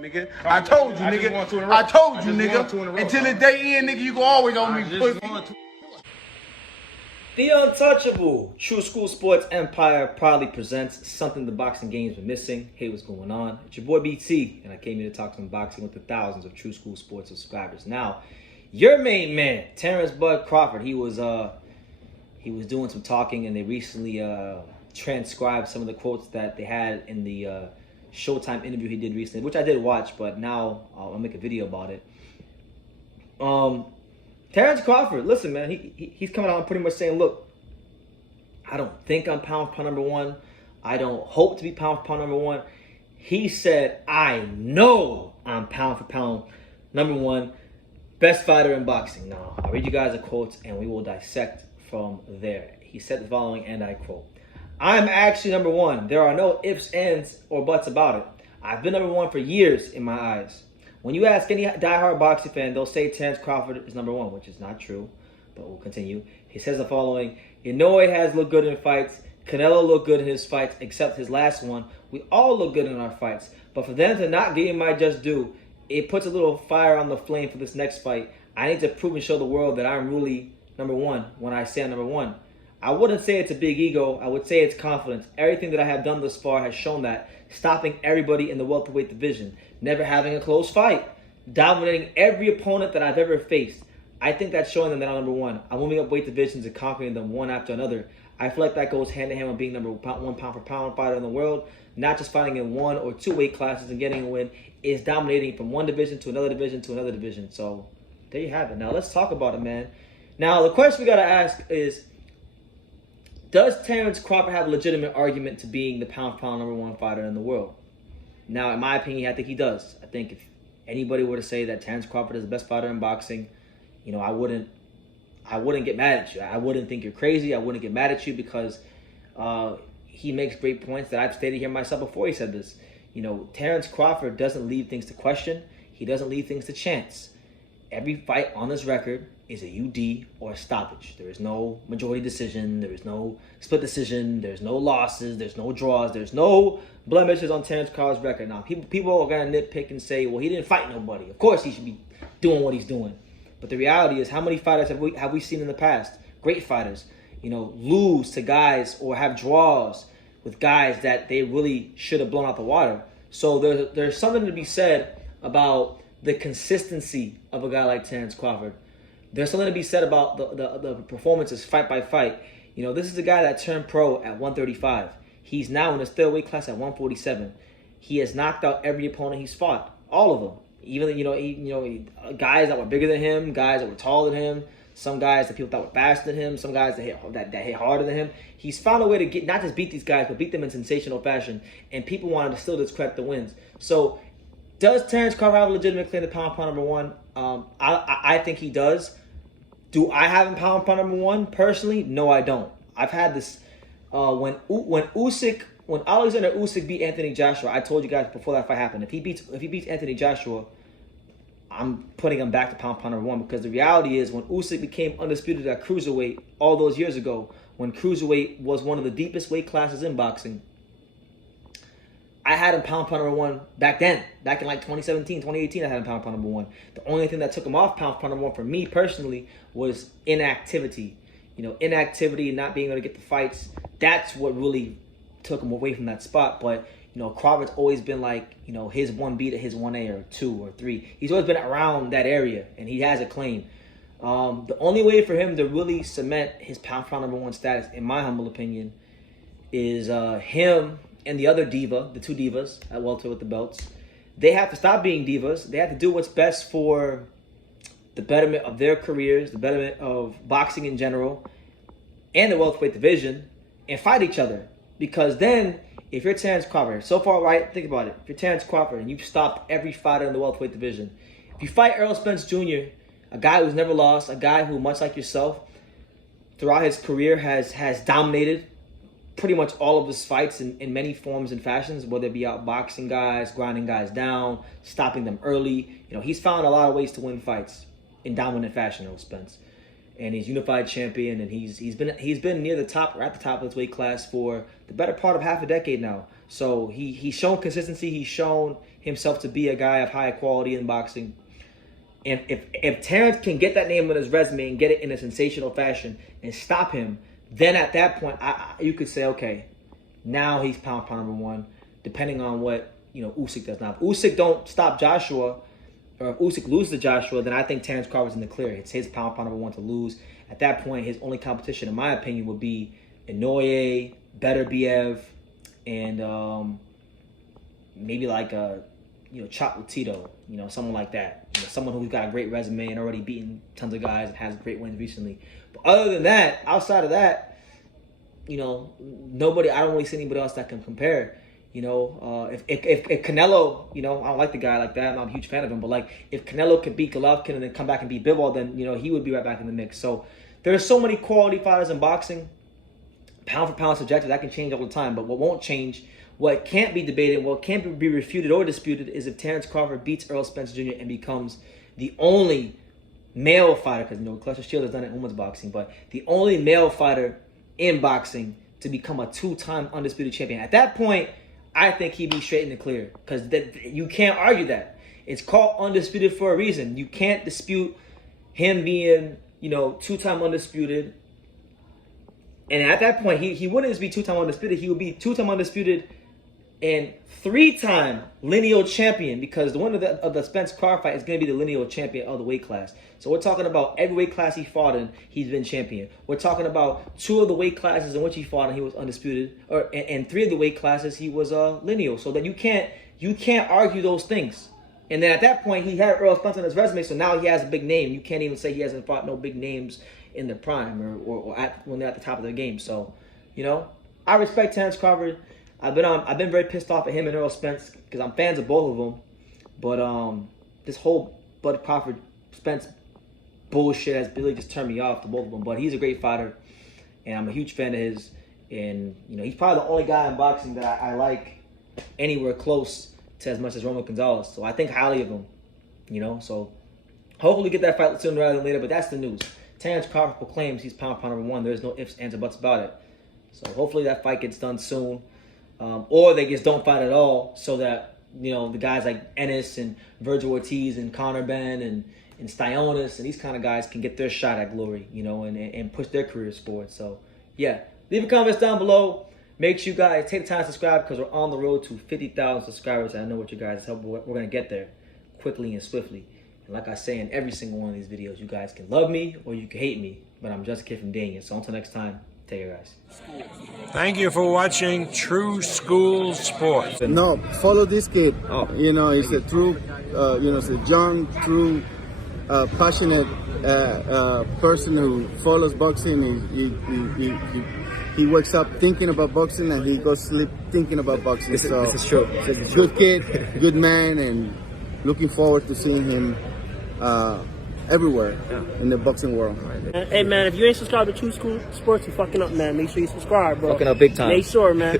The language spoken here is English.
Nigga, I told you, nigga. I told you, nigga. Until the day end, nigga, you can always on me, pussy. The untouchable True School Sports Empire proudly presents something the boxing game's been missing. Hey, what's going on? It's your boy BT, and I came here to talk some boxing with the thousands of True School Sports subscribers. Now, your main man, Terence Crawford, he was doing some talking, and they recently transcribed some of the quotes that they had in the Showtime interview he did recently, which I did watch, but now I'll make a video about it. Terence Crawford, listen, man, he's coming out and pretty much saying, look, I don't think I'm pound for pound number one. I don't hope to be pound for pound number one. He said, I know I'm pound for pound number one, best fighter in boxing. Now, I'll read you guys the quotes and we will dissect from there. He said the following, and I quote, I'm actually number one. There are no ifs, ands, or buts about it. I've been number one for years in my eyes. When you ask any diehard boxing fan, they'll say Terence Crawford is number one, which is not true, but we'll continue. He says the following, Inoue has looked good in fights. Canelo looked good in his fights, except his last one. We all look good in our fights. But for them to not give me my just due, it puts a little fire on the flame for this next fight. I need to prove and show the world that I'm really number one when I say I'm number one. I wouldn't say it's a big ego. I would say it's confidence. Everything that I have done thus far has shown that. Stopping everybody in the welterweight division. Never having a close fight. Dominating every opponent that I've ever faced. I think that's showing them that I'm number one. I'm moving up weight divisions and conquering them one after another. I feel like that goes hand in hand with being number one pound for pound fighter in the world. Not just fighting in one or two weight classes and getting a win. It's dominating from one division to another division to another division. So there you have it. Now let's talk about it, man. Now the question we got to ask is, does Terence Crawford have a legitimate argument to being the pound for pound number one fighter in the world? Now, in my opinion, I think he does. I think if anybody were to say that Terence Crawford is the best fighter in boxing, you know, I wouldn't get mad at you. I wouldn't think you're crazy. I wouldn't get mad at you because he makes great points that I've stated here myself before he said this. You know, Terence Crawford doesn't leave things to question. He doesn't leave things to chance. Every fight on this record is a UD or a stoppage. There is no majority decision. There is no split decision. There's no losses. There's no draws. There's no blemishes on Terence Crawford's record. Now, people are going to nitpick and say, well, he didn't fight nobody. Of course he should be doing what he's doing. But the reality is, how many fighters have we seen in the past? Great fighters, you know, lose to guys or have draws with guys that they really should have blown out the water. So there's something to be said about the consistency of a guy like Terence Crawford. There's something to be said about the performances fight by fight. You know, this is a guy that turned pro at 135. He's now in his third weight class at 147. He has knocked out every opponent he's fought, all of them. Even guys that were bigger than him, guys that were taller than him, some guys that people thought were faster than him, some guys that hit harder than him. He's found a way to not just beat these guys, but beat them in sensational fashion. And people wanted to still discredit the wins. So, does Terence Crawford have a legitimate claim to pound for pound number one? I think he does. Do I have him pound for pound number one personally? No, I don't. I've had this when Alexander Usyk beat Anthony Joshua. I told you guys before that fight happened. If he beats Anthony Joshua, I'm putting him back to pound for pound number one, because the reality is when Usyk became undisputed at cruiserweight all those years ago, when cruiserweight was one of the deepest weight classes in boxing, I had him pound for pound number one back then. Back in like 2017, 2018, I had him pound for pound number one. The only thing that took him off pound for pound number one for me personally was inactivity. You know, inactivity and not being able to get the fights. That's what really took him away from that spot. But, you know, Crawford's always been like, you know, his 1B to his 1A or 2 or 3. He's always been around that area, and he has a claim. The only way for him to really cement his pound for pound number one status, in my humble opinion, is him and the other diva, the two divas at welter with the belts. They have to stop being divas. They have to do what's best for the betterment of their careers, the betterment of boxing in general, and the welterweight division, and fight each other. Because then, if you're Terence Crawford, so far, right, think about it. If you're Terence Crawford and you've stopped every fighter in the welterweight division, if you fight Errol Spence Jr., a guy who's never lost, a guy who, much like yourself, throughout his career has dominated pretty much all of his fights in many forms and fashions, whether it be outboxing guys, grinding guys down, stopping them early. You know, he's found a lot of ways to win fights in dominant fashion, Errol Spence. And he's unified champion, and he's been near the top or at the top of his weight class for the better part of half a decade now. So he's shown consistency, he's shown himself to be a guy of high quality in boxing. And if Terence can get that name on his resume and get it in a sensational fashion and stop him, then at that point, you could say, okay, now he's pound number one, depending on what, Usyk does. Now, if Usyk don't stop Joshua, or if Usyk loses to Joshua, then I think Terence Crawford's in the clear. It's his pound number one to lose. At that point, his only competition, in my opinion, would be Inoue, Beterbiev, and maybe like Chop with Tito, someone like that. Someone who's got a great resume and already beaten tons of guys and has great wins recently. But other than that, outside of that, nobody. I don't really see anybody else that can compare. If Canelo, I don't like the guy like that. I'm not a huge fan of him. But like, if Canelo could beat Golovkin and then come back and beat Bivol, then he would be right back in the mix. So there's so many quality fighters in boxing. Pound for pound subjective, that can change all the time. But what won't change, what can't be debated, what can't be refuted or disputed, is if Terence Crawford beats Errol Spence Jr. and becomes the only male fighter, because Clutch Shield has done it in women's boxing, but the only male fighter in boxing to become a 2-time undisputed champion. At that point, I think he'd be straight in the clear, because you can't argue that. It's called undisputed for a reason. You can't dispute him being, 2-time undisputed. And at that point, he wouldn't just be 2-time undisputed. He would be 2-time undisputed and 3-time lineal champion, because the winner of the Spence Crawford fight is going to be the lineal champion of the weight class. So we're talking about every weight class he fought in, he's been champion. We're talking about 2 of the weight classes in which he fought and he was undisputed, and 3 of the weight classes he was lineal. So that you can't argue those things. And then at that point, he had Earl Spence on his resume, so now he has a big name. You can't even say he hasn't fought no big names in their prime or when they're at the top of their game. So, I respect Terence Crawford. I've been very pissed off at him and Earl Spence because I'm fans of both of them. But this whole Bud Crawford Spence bullshit has really just turned me off to both of them. But he's a great fighter, and I'm a huge fan of his. And he's probably the only guy in boxing that I like anywhere close to as much as Roman Gonzalez. So I think highly of him. So hopefully get that fight sooner rather than later. But that's the news. Terence Crawford proclaims he's pound number one. There's no ifs, ands, or buts about it. So hopefully that fight gets done soon. Or they just don't fight at all, so that, the guys like Ennis and Virgil Ortiz and Conor Ben and Styontis and these kind of guys can get their shot at glory, and push their careers forward. So, yeah. Leave a comments down below. Make sure you guys take the time to subscribe, because we're on the road to 50,000 subscribers. And I know what you guys help. We're going to get there quickly and swiftly. And like I say in every single one of these videos, you guys can love me or you can hate me, but I'm just a kid from Dania. So until next time, take care, guys. Thank you for watching True School Sports. No, follow this kid. Oh. He's a true, he's a young, true, passionate person who follows boxing. He wakes up thinking about boxing and he goes to sleep thinking about boxing. This is true. Good kid, good man, and looking forward to seeing him everywhere in the boxing world. Hey man, if you ain't subscribed to True School Sports, you fucking up, man. Make sure you subscribe, bro. Fucking up big time. Make sure, man.